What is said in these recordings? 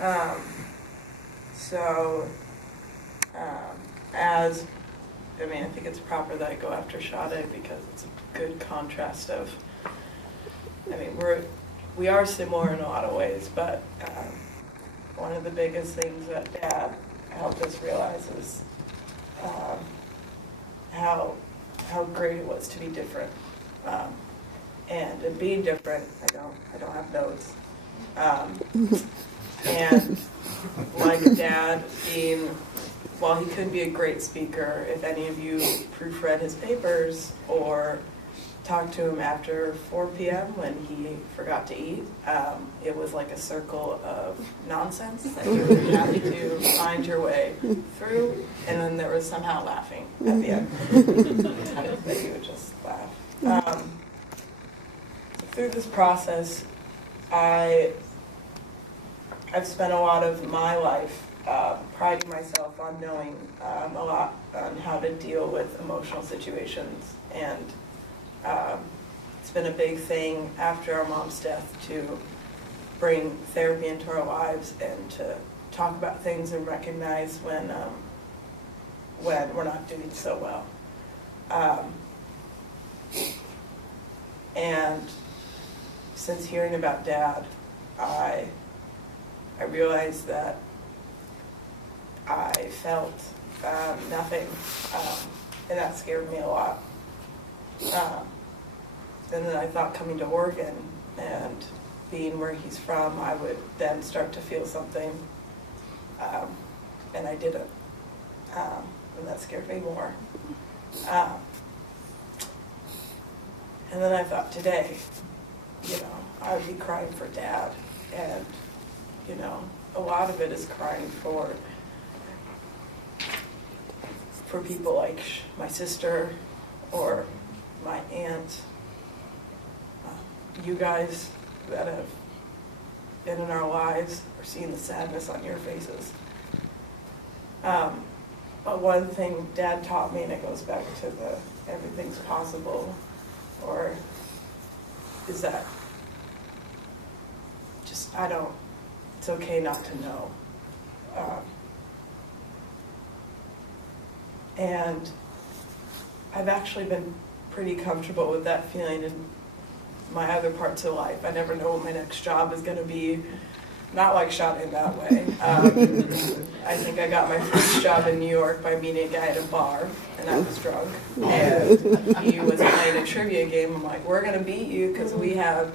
Um, so, as, I mean, I think it's proper that I go after Sade because it's a good contrast of, I mean, we are similar in a lot of ways, but one of the biggest things that Dad helped us realize is how great it was to be different. And in being different, I don't have notes. And like Dad being, while he could be a great speaker, if any of you proofread his papers or talked to him after 4 p.m. when he forgot to eat, it was like a circle of nonsense that you would have to find your way through, and then there was somehow laughing at the end. That you would just laugh. Through this process, I've spent a lot of my life priding myself on knowing a lot on how to deal with emotional situations, and it's been a big thing after our mom's death to bring therapy into our lives and to talk about things and recognize when we're not doing so well. And since hearing about Dad, I realized that I felt nothing, and that scared me a lot. And then I thought coming to Oregon and being where he's from, I would then start to feel something, and I didn't, and that scared me more. And then I thought today, I would be crying for Dad, and, a lot of it is crying for people like my sister or my aunt, you guys that have been in our lives or seen the sadness on your faces. But one thing Dad taught me, and it goes back to the everything's possible, is that it's okay not to know. And I've actually been pretty comfortable with that feeling in my other parts of life. I never know what my next job is going to be. Not like shot in that way. I think I got my first job in New York by meeting a guy at a bar, and I was drunk. And he was playing a trivia game. I'm like, we're going to beat you because we have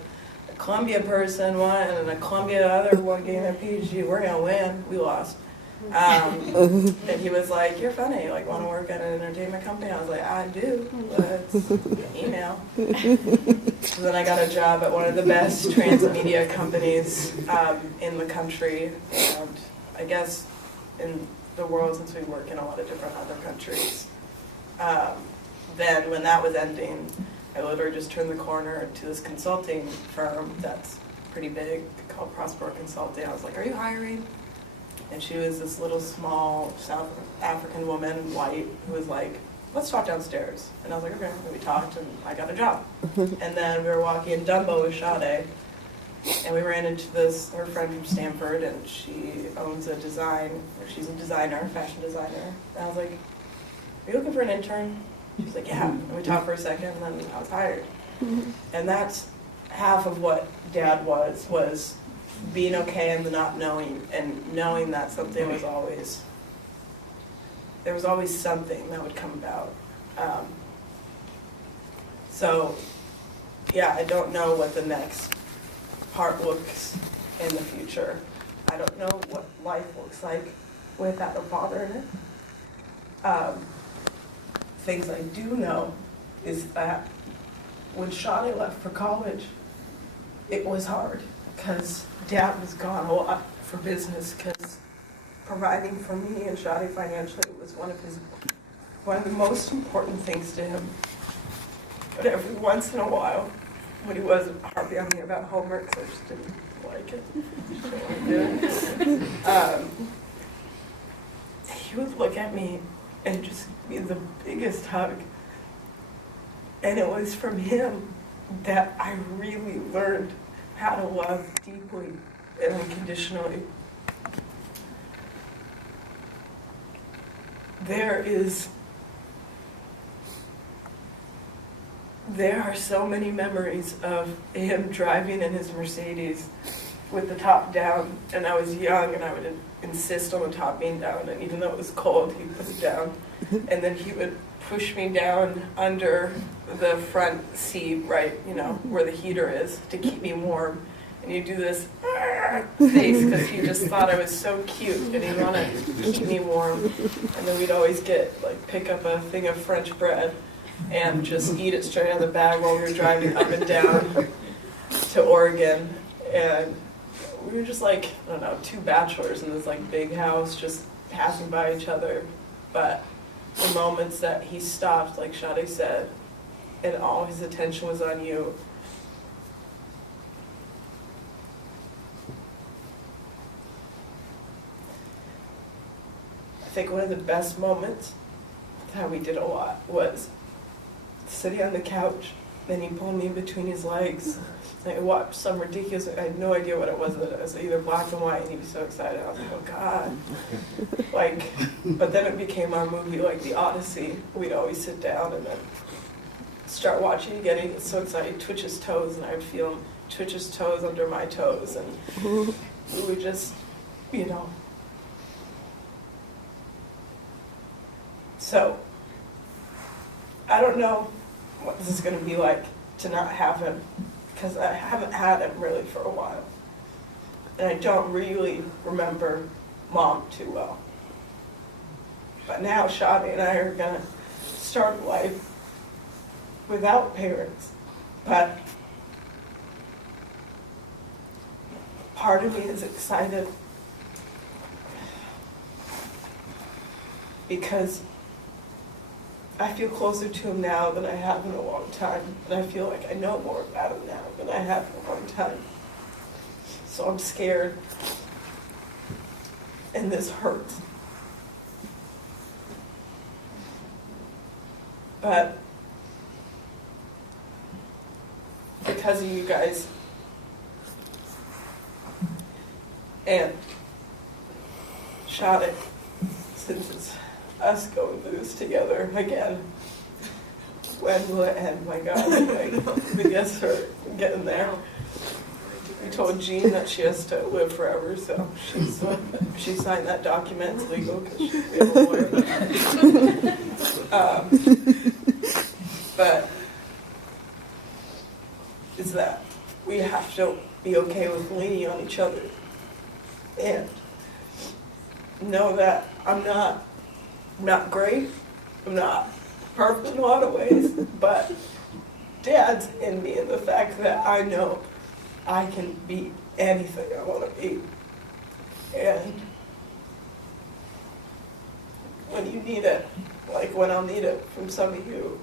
a Columbia person one and a Columbia other one game at PhD. We're going to win. We lost. And he was like, you're funny, like, want to work at an entertainment company? I was like, I do, let's email. So then I got a job at one of the best transmedia companies in the country, and I guess in the world, since we work in a lot of different other countries. Then when that was ending, I literally just turned the corner to this consulting firm that's pretty big called Prospero Consulting. I was like, are you hiring? And she was this little small South African woman, white, who was like, let's talk downstairs. And I was like, okay. And we talked, and I got a job. And then we were walking in Dumbo with Sade, and we ran into her friend from Stanford, and she owns she's a designer, fashion designer. And I was like, are you looking for an intern? She's like, yeah. And we talked for a second, and then I was hired. And that's half of what Dad was being okay in the not knowing, and knowing that something was always, there was always something that would come about. So, yeah, I don't know what the next part looks in the future. I don't know what life looks like without a father in it. Things I do know is that when Shadi left for college, it was hard because Dad was gone a lot for business, because providing for me and Shadi financially was one of the most important things to him. But every once in a while, when he wasn't harping on me about homework, so I just didn't like it, he would look at me and just give me the biggest hug. And it was from him that I really learned how to love deeply and unconditionally. there are so many memories of him driving in his Mercedes with the top down, and I was young and I would insist on the top being down, and even though it was cold, he'd put it down, and then he would push me down under the front seat, right, where the heater is, to keep me warm, and he'd do this face because he just thought I was so cute and he'd want to keep me warm, and then we'd always pick up a thing of French bread and just eat it straight out of the bag while we were driving up and down to Oregon. And we were just two bachelors in this big house just passing by each other. But the moments that he stopped, like Shade said, and all his attention was on you, I think one of the best moments that we did a lot was sitting on the couch, then he pulled me in between his legs. I watched some ridiculous, I had no idea what it was. It was either black and white, and he was so excited. I was like, oh God. But then it became our movie, The Odyssey. We'd always sit down and then start watching again. He was so excited, he'd twitch his toes, and I would feel him twitch his toes under my toes. And we would just, So, I don't know what this is going to be like to not have him, because I haven't had him really for a while. And I don't really remember Mom too well. But now Shadi and I are going to start life without parents. But part of me is excited because I feel closer to him now than I have in a long time. And I feel like I know more about him now than I have in a long time. So I'm scared. And this hurts. But because of you guys, and Shadi, since it's us going through this together again, when will it end? My God, I guess we're getting there. We told Jean that she has to live forever, so she signed that document. It's legal because she's a lawyer. But is that we have to be okay with leaning on each other and know that I'm not great, I'm not perfect in a lot of ways, but Dad's in me, and the fact that I know I can be anything I want to be. And when you need it, like when I'll need it from some of you,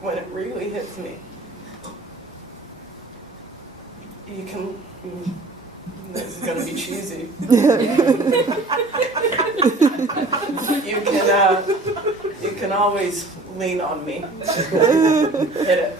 when it really hits me, you can, this is going to be cheesy. You can always lean on me. Hit it.